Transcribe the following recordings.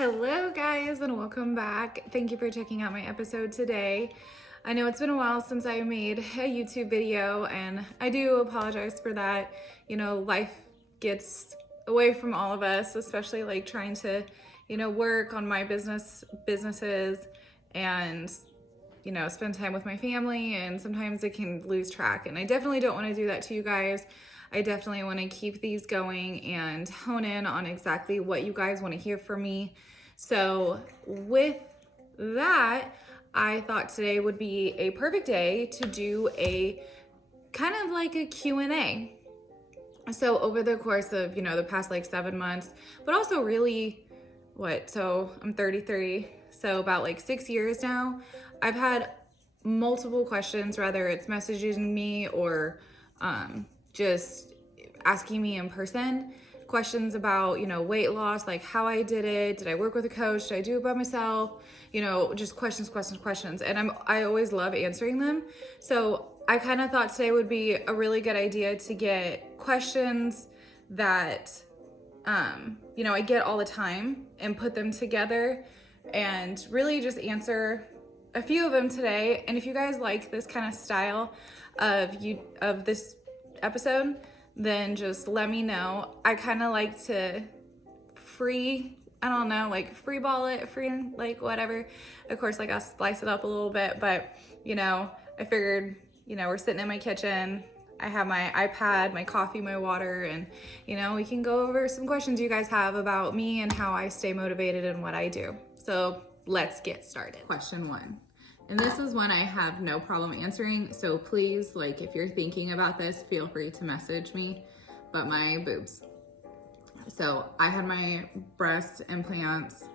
Hello guys and welcome back. Thank you for checking out my episode today. I know it's been a while since I made a YouTube video and I do apologize for that. You know, life gets away from all of us, especially like trying to, work on my businesses and spend time with my family, and sometimes it can lose track, and I definitely don't want to do that to you guys. I definitely want to keep these going and hone in on exactly what you guys want to hear from me. So with that, I thought today would be a perfect day to do a kind of like a Q&A. So over the course of, the past like 7 months, but also really so I'm 33, so about like 6 years now, I've had multiple questions, whether it's messaging me or just asking me in person questions about, weight loss, like how I did it. Did I work with a coach? Did I do it by myself? Just questions. And I always love answering them. So I kind of thought today would be a really good idea to get questions that, I get all the time and put them together and really just answer a few of them today. And if you guys like this kind of style of this episode, then just let me know. I kind of like to free ball it, whatever. Of course, like I'll slice it up a little bit, but I figured, we're sitting in my kitchen. I have my iPad, my coffee, my water, and we can go over some questions you guys have about me and how I stay motivated and what I do. So let's get started. Question 1. And this is one I have no problem answering, so please, if you're thinking about this, feel free to message me. But my boobs. So I had my breast implants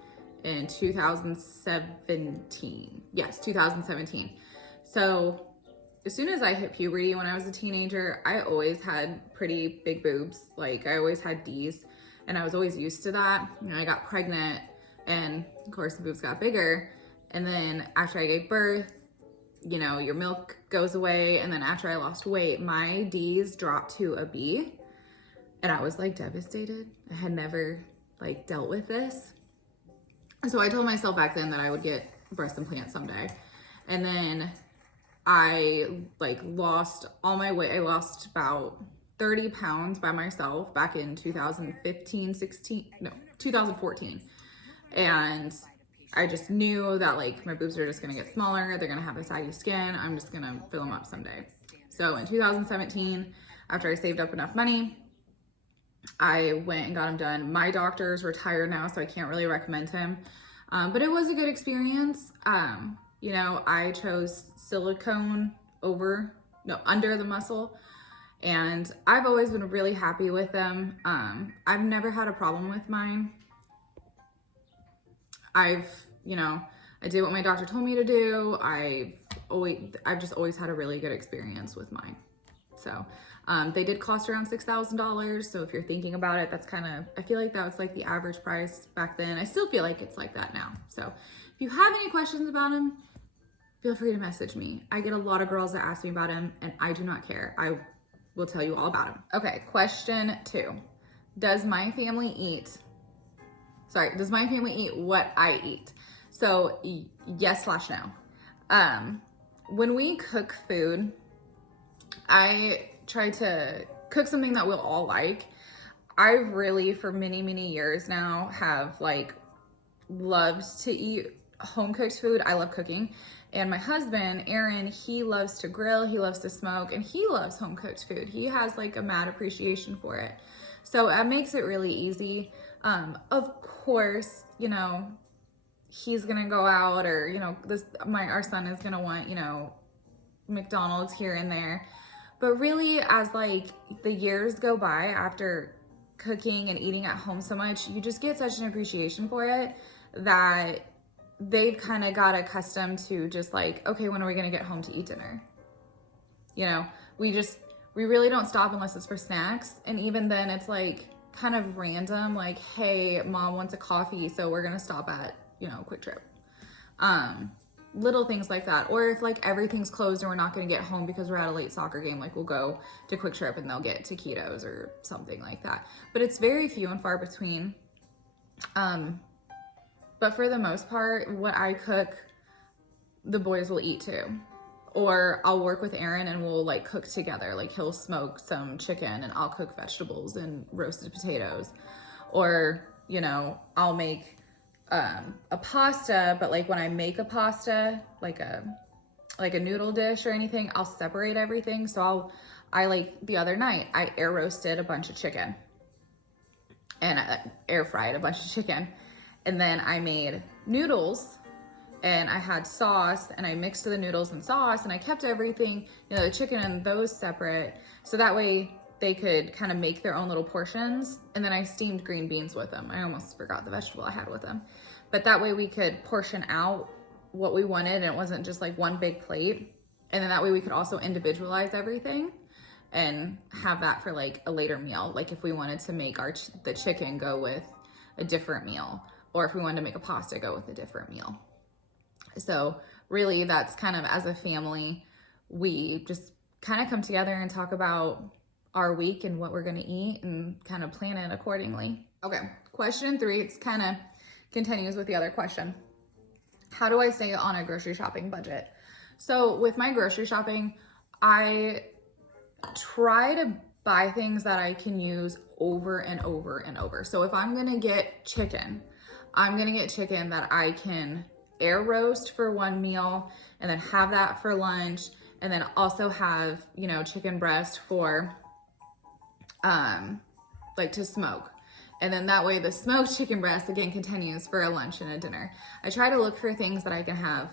in 2017. Yes, 2017. So as soon as I hit puberty when I was a teenager, I always had pretty big boobs. Like I always had D's, and I was always used to that. I got pregnant, and of course the boobs got bigger. And then after I gave birth, your milk goes away. And then after I lost weight, my D's dropped to a B. And I was devastated. I had never dealt with this. So I told myself back then that I would get breast implants someday. And then I lost all my weight. I lost about 30 pounds by myself back in 2014. And I just knew that my boobs are just gonna get smaller. They're gonna have the saggy skin. I'm just gonna fill them up someday. So in 2017, after I saved up enough money, I went and got them done. My doctor's retired now, so I can't really recommend him. But it was a good experience. I chose silicone under the muscle, and I've always been really happy with them. I've never had a problem with mine. I did what my doctor told me to do. I've just always had a really good experience with mine. So they did cost around $6,000. So if you're thinking about it, that's I feel like that was the average price back then. I still feel like it's like that now. So if you have any questions about them, feel free to message me. I get a lot of girls that ask me about them, and I do not care. I will tell you all about them. Okay, question 2. Does my family eat what I eat? So yes/no. When we cook food, I try to cook something that we'll all like. I really, for many, many years now, have loved to eat home cooked food. I love cooking. And my husband, Aaron, he loves to grill, he loves to smoke, and he loves home cooked food. He has a mad appreciation for it. So it makes it really easy. Of course, he's gonna go out, or, our son is gonna want, McDonald's here and there. But really, as the years go by after cooking and eating at home so much, you just get such an appreciation for it that they've kind of got accustomed to just okay, when are we going to get home to eat dinner? We really don't stop unless it's for snacks. And even then it's kind of random, hey, mom wants a coffee, so we're going to stop at, Quick Trip. Little things like that. Or if everything's closed and we're not going to get home because we're at a late soccer game, we'll go to Quick Trip and they'll get taquitos or something like that. But it's very few and far between. But for the most part, what I cook, the boys will eat too. Or I'll work with Aaron and we'll like cook together. Like he'll smoke some chicken and I'll cook vegetables and roasted potatoes. Or, you know, I'll make a pasta, but like when I make a pasta, like a noodle dish or anything, I'll separate everything. So I like the other night, I air roasted a bunch of chicken and air fried a bunch of chicken. And then I made noodles and I had sauce and I mixed the noodles and sauce and I kept everything, you know, the chicken and those separate. So that way they could kind of make their own little portions. And then I steamed green beans with them. I almost forgot the vegetable I had with them. But that way we could portion out what we wanted and it wasn't just like one big plate. And then that way we could also individualize everything and have that for like a later meal. Like if we wanted to make the chicken go with a different meal, or if we wanted to make a pasta go with a different meal. So really that's kind of, as a family, we just kind of come together and talk about our week and what we're gonna eat and kind of plan it accordingly. Okay, question 3, it's kind of continues with the other question. How do I stay on a grocery shopping budget? So with my grocery shopping, I try to buy things that I can use over and over and over. So if I'm gonna get chicken, I'm gonna get chicken that I can air roast for one meal and then have that for lunch, and then also have, you know, chicken breast for like to smoke. And then that way the smoked chicken breast again continues for a lunch and a dinner. I try to look for things that I can have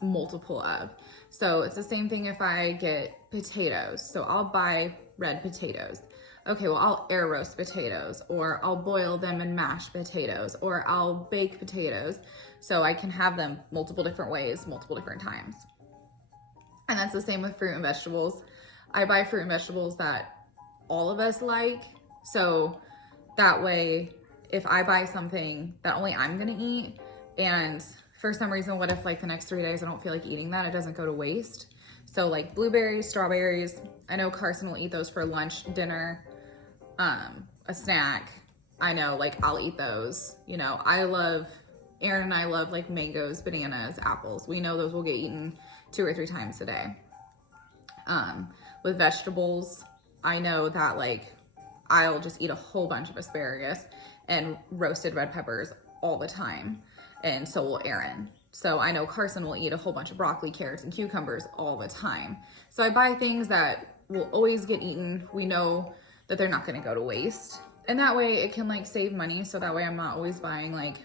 multiple of. So it's the same thing if I get potatoes. So I'll buy red potatoes. Okay, well, I'll air roast potatoes, or I'll boil them and mash potatoes, or I'll bake potatoes. So I can have them multiple different ways, multiple different times. And that's the same with fruit and vegetables. I buy fruit and vegetables that all of us like. So that way, if I buy something that only I'm gonna eat, and for some reason, what if like the next 3 days I don't feel like eating that, it doesn't go to waste. So like blueberries, strawberries, I know Carson will eat those for lunch, dinner, a snack. I know like I'll eat those. You know, Aaron and I love like mangoes, bananas, apples. We know those will get eaten 2 or 3 times a day. With vegetables, I know that like I'll just eat a whole bunch of asparagus and roasted red peppers all the time. And so will Aaron. So I know Carson will eat a whole bunch of broccoli, carrots, and cucumbers all the time. So I buy things that will always get eaten. We know that they're not gonna go to waste. And that way it can like save money. So that way I'm not always buying like,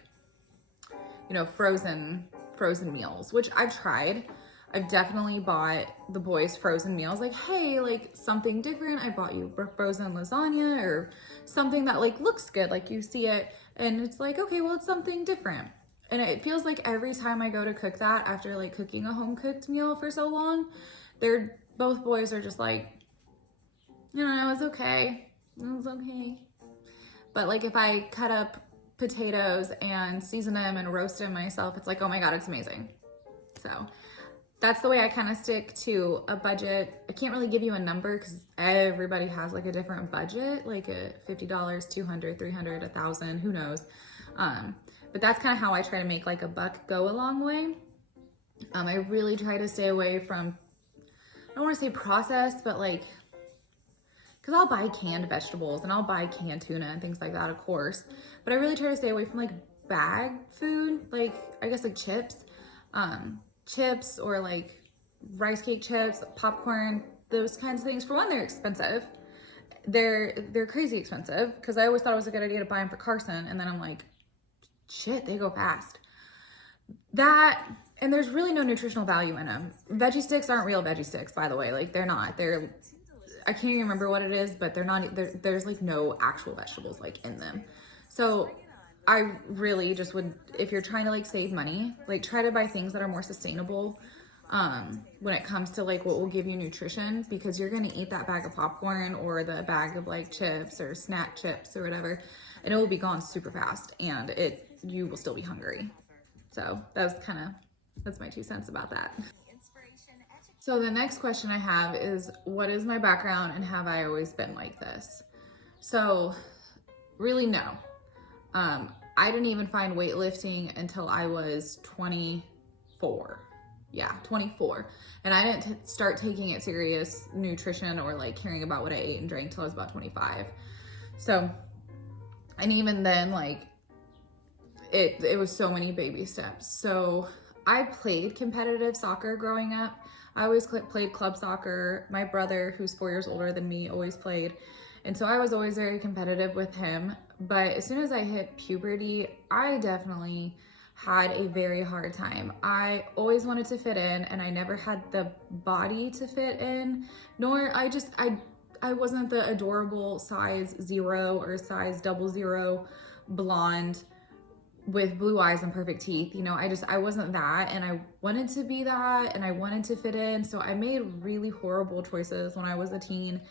you know, frozen meals, which I've tried. I've definitely bought the boys frozen meals, like, hey, like something different. I bought you frozen lasagna or something that like looks good, like you see it and it's like, okay, well, it's something different. And it feels like every time I go to cook that after like cooking a home cooked meal for so long, both boys are just like, you know, it was okay. It was okay. But like if I cut up potatoes and season them and roast them myself, it's like, oh my God, it's amazing. So that's the way I kind of stick to a budget. I can't really give you a number because everybody has like a different budget, like a $50, $200, $300, $1,000, who knows. But that's kind of how I try to make like a buck go a long way. I really try to stay away from, I don't want to say processed, but like, because I'll buy canned vegetables and I'll buy canned tuna and things like that, of course. But I really try to stay away from like bag food, like I guess like chips. Chips or like rice cake chips, popcorn, those kinds of things. For one, they're expensive. They're crazy expensive because I always thought it was a good idea to buy them for Carson, and then I'm like, shit, they go fast. That, and there's really no nutritional value in them. Veggie sticks aren't real veggie sticks, by the way. Like they're not. I can't even remember what it is, but they're not. There's like no actual vegetables like in them. So I really just would, if you're trying to like save money, like try to buy things that are more sustainable when it comes to like what will give you nutrition, because you're going to eat that bag of popcorn or the bag of like chips or snack chips or whatever, and it will be gone super fast and you will still be hungry. So that's my 2 cents about that. So the next question I have is, what is my background and have I always been like this? So really no. I didn't even find weightlifting until I was 24. Yeah, 24. And I didn't start taking it serious, nutrition, or like caring about what I ate and drank, till I was about 25. So, and even then, like, it was so many baby steps. So I played competitive soccer growing up. I always played club soccer. My brother, who's 4 years older than me, always played. And so I was always very competitive with him. But as soon as I hit puberty, I definitely had a very hard time. I always wanted to fit in, and I never had the body to fit in, nor I wasn't the adorable size 0 or size 00 blonde with blue eyes and perfect teeth. You know, I wasn't that, and I wanted to be that, and I wanted to fit in. So I made really horrible choices when I was a teen,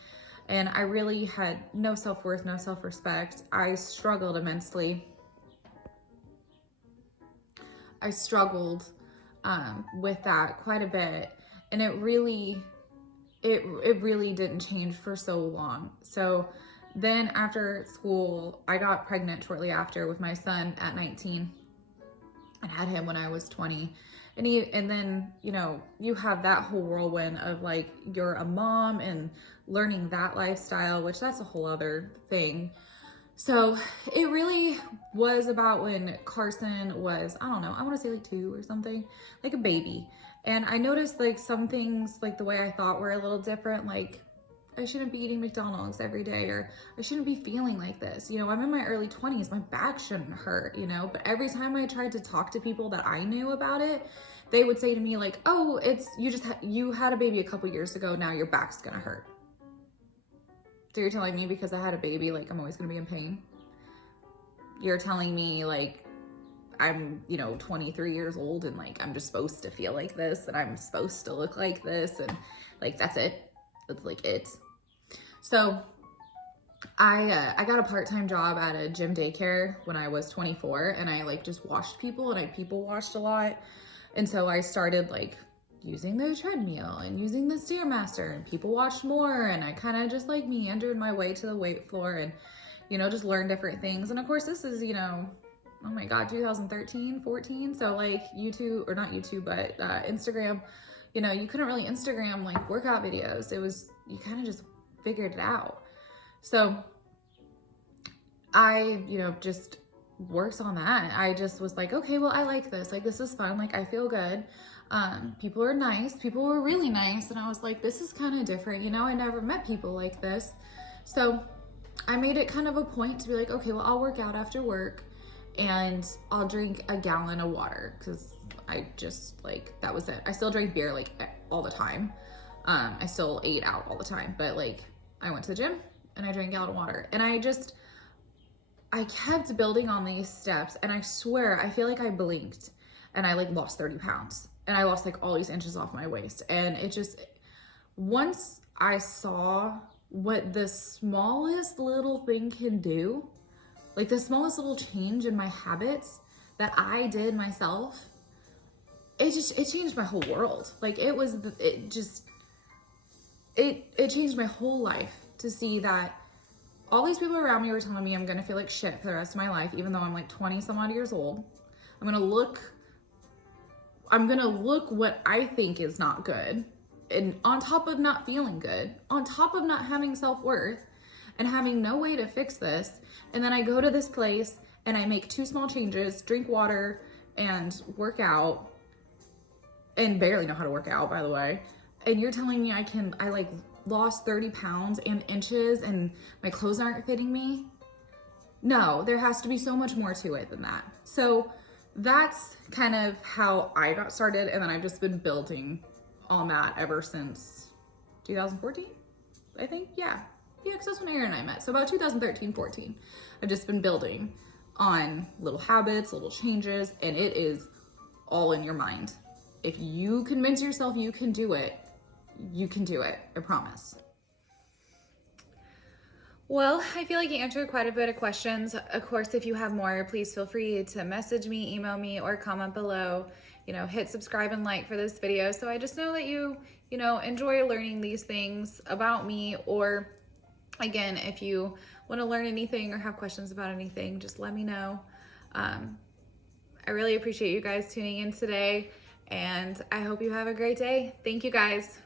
and I really had no self-worth, no self-respect. I struggled immensely. I struggled with that quite a bit, and it really didn't change for so long. So then after school, I got pregnant shortly after with my son at 19 and had him when I was 20. And then, you know, you have that whole whirlwind of like, you're a mom and learning that lifestyle, which that's a whole other thing. So it really was about when Carson was, I don't know, I want to say like 2 or something, like a baby. And I noticed like some things, like the way I thought were a little different, like I shouldn't be eating McDonald's every day, or I shouldn't be feeling like this. You know, I'm in my early 20s, my back shouldn't hurt, you know, but every time I tried to talk to people that I knew about it, they would say to me like, oh, it's, you had a baby a couple years ago, now your back's gonna hurt. So you're telling me because I had a baby, like I'm always gonna be in pain? You're telling me like I'm, you know, 23 years old and like I'm just supposed to feel like this, and I'm supposed to look like this, and like that's it. That's like it. So I got a part-time job at a gym daycare when I was 24, and I like just watched people, and I people watched a lot. And so I started like using the treadmill and using the Stairmaster, and people watched more, and I kind of just like meandered my way to the weight floor and, you know, just learned different things. And of course this is, you know, oh my God, 2013, 14. So like YouTube, or not YouTube, but Instagram, you know, you couldn't really Instagram like workout videos. It was, you kind of just figured it out. So I, you know, just worked on that. I just was like, okay, well, I like this. Like, this is fun. Like, I feel good. People are nice. People were really nice. And I was like, this is kind of different. You know, I never met people like this. So I made it kind of a point to be like, okay, well, I'll work out after work and I'll drink a gallon of water, because I just like, that was it. I still drank beer like all the time. I still ate out all the time, but like I went to the gym and I drank a gallon of water, and I kept building on these steps, and I swear, I feel like I blinked and I like lost 30 pounds, and I lost like all these inches off my waist. And it just, once I saw what the smallest little thing can do, like the smallest little change in my habits that I did myself, it changed my whole world. Like it changed my whole life to see that all these people around me were telling me I'm gonna feel like shit for the rest of my life, even though I'm like 20 some odd years old. I'm gonna look what I think is not good. And on top of not feeling good, on top of not having self-worth and having no way to fix this. And then I go to this place and I make 2 small changes, drink water and work out, and barely know how to work out, by the way. And you're telling me I like lost 30 pounds and inches and my clothes aren't fitting me? No, there has to be so much more to it than that. So that's kind of how I got started. And then I've just been building on that ever since 2014, I think. Yeah, because that's when Aaron and I met. So about 2013, 14, I've just been building on little habits, little changes, and it is all in your mind. If you convince yourself you can do it, you can do it, I promise. Well, I feel like you answered quite a bit of questions. Of course, if you have more, please feel free to message me, email me, or comment below. You know, hit subscribe and like for this video, so I just know that you know, enjoy learning these things about me. Or again, if you want to learn anything or have questions about anything, just let me know. I really appreciate you guys tuning in today, and I hope you have a great day. Thank you guys.